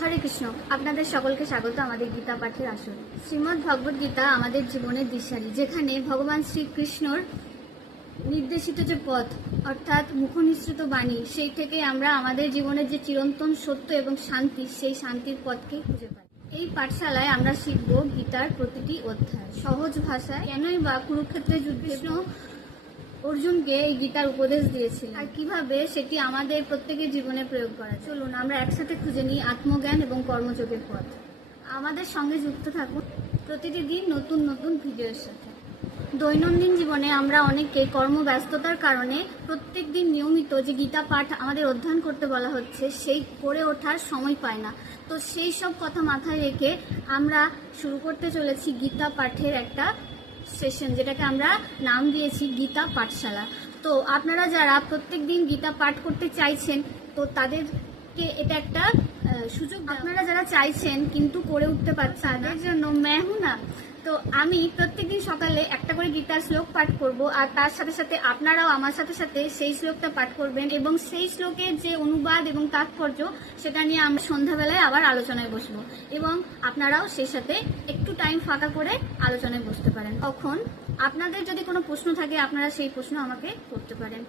হরে কৃষ্ণ। আপনাদের সকলকে স্বাগত আমাদের গীতা পাঠের আসরে। শ্রীমদ্ ভগবত গীতা আমাদের জীবনের দিশারি, যেখানে ভগবান শ্রীকৃষ্ণর নির্দেশিত যে পথ অর্থাৎ মুখনিসৃত বাণী, সেই থেকে আমরা আমাদের জীবনের যে চিরন্তন সত্য এবং শান্তি, সেই শান্তির পথকে খুঁজে পাই। এই পাঠশালায় আমরা শিখব গীতার প্রতিটি অধ্যায় সহজ ভাষায়। কেনই বা কুরুক্ষেত্রের যুদ্ধে অর্জুনকে এই গীতার উপদেশ দিয়েছিলেন আর কিভাবে সেটি আমাদের প্রত্যেকের জীবনে প্রয়োগ করা। চলুন আমরা একসাথে খুঁজে নিই আত্মজ্ঞান এবং কর্মযোগের পথ। আমাদের সঙ্গে যুক্ত থাকুন প্রতিটি দিন নতুন নতুন ভিডিওর সাথে। দৈনন্দিন জীবনে আমরা অনেকে কর্মব্যস্ততার কারণে প্রত্যেক দিন নিয়মিত যে গীতা পাঠ আমাদের অধ্যয়ন করতে বলা হচ্ছে, সেই করে ওঠার সময় পায় না। তো সেই সব কথা মাথায় রেখে আমরা শুরু করতে চলেছি গীতা পাঠের একটা সেশন, যেটাকে আমরা নাম দিয়েছি গীতা পাঠশালা। তো আপনারা যারা প্রত্যেক দিন গীতা পাঠ করতে চাইছেন, তো তাদেরকে এটা একটা সুযোগ। আপনারা যারা চাইছেন কিন্তু করে উঠতে পারছেন, তাদের জন্য মেহুনা। তো আমি প্রত্যেকদিন সকালে একটা করে গীতার শ্লোক পাঠ করব, আর তার সাথে সাথে আপনারাও আমার সাথে সাথে সেই শ্লোকটা পাঠ করবেন এবং সেই শ্লোকের যে অনুবাদ এবং তাৎপর্য, সেটা নিয়ে আমরা সন্ধ্যাবেলায় আবার আলোচনায় বসবো এবং আপনারাও সেই সাথে একটু টাইম ফাঁকা করে আলোচনায় বসতে পারেন। তখন আপনাদের যদি কোনো প্রশ্ন থাকে, আপনারা সেই প্রশ্ন আমাকে করতে পারেন।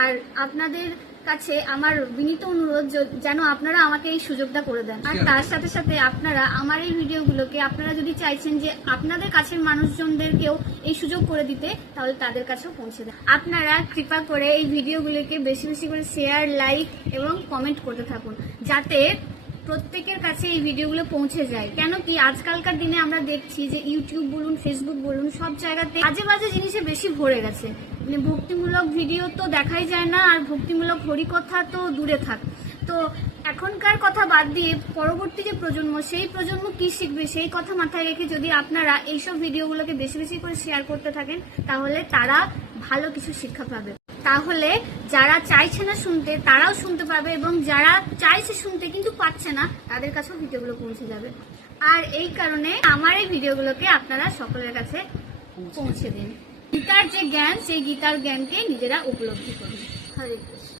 আর আপনাদের কাছে আমার বিনীত অনুরোধ যেন আপনারা আমাকে এই সুযোগটা করে দেন। আর তার সাথে সাথে আপনারা আমার এই ভিডিওগুলোকে, আপনারা যদি চাইছেন যে আপনাদের কাছের মানুষজনদেরকেও এই সুযোগ করে দিতে, তাহলে তাদের কাছেও পৌঁছে দেন। আপনারা কৃপা করে এই ভিডিওগুলোকে বেশি বেশি করে শেয়ার, লাইক এবং কমেন্ট করতে থাকুন, যাতে প্রত্যেকের কাছে এই ভিডিওগুলো পৌঁছে যায়। কেন কি আজকালকার দিনে আমরা দেখছি যে ইউটিউব বলুন, ফেসবুক বলুন, সব জায়গাতে বাজে বাজে জিনিসে বেশি ভরে গেছে। মানে ভক্তিমূলক ভিডিও তো দেখাই যায় না, আর ভক্তিমূলক হরিকথা তো দূরে থাক। তো এখনকার কথা বাদ দিয়ে পরবর্তী যে প্রজন্ম, সেই প্রজন্ম কি শিখবে সেই কথা মাথায় রেখে যদি আপনারা এইসব ভিডিওগুলোকে বেশি বেশি করে শেয়ার করতে থাকেন, তাহলে তারা ভালো কিছু শিক্ষা পাবে। তাহলে যারা চাইছে না শুনতে, তারাও শুনতে পাবে, এবং যারা চাইছে শুনতে কিন্তু পাচ্ছে না, তাদের কাছেও ভিডিওগুলো পৌঁছে যাবে। আর এই কারণে আমার এই ভিডিওগুলোকে আপনারা সকলের কাছে পৌঁছে দিন। গীতার যে জ্ঞান, সেই গীতার জ্ঞানকে নিজেরা উপলব্ধি করুন। হরে কৃষ্ণ।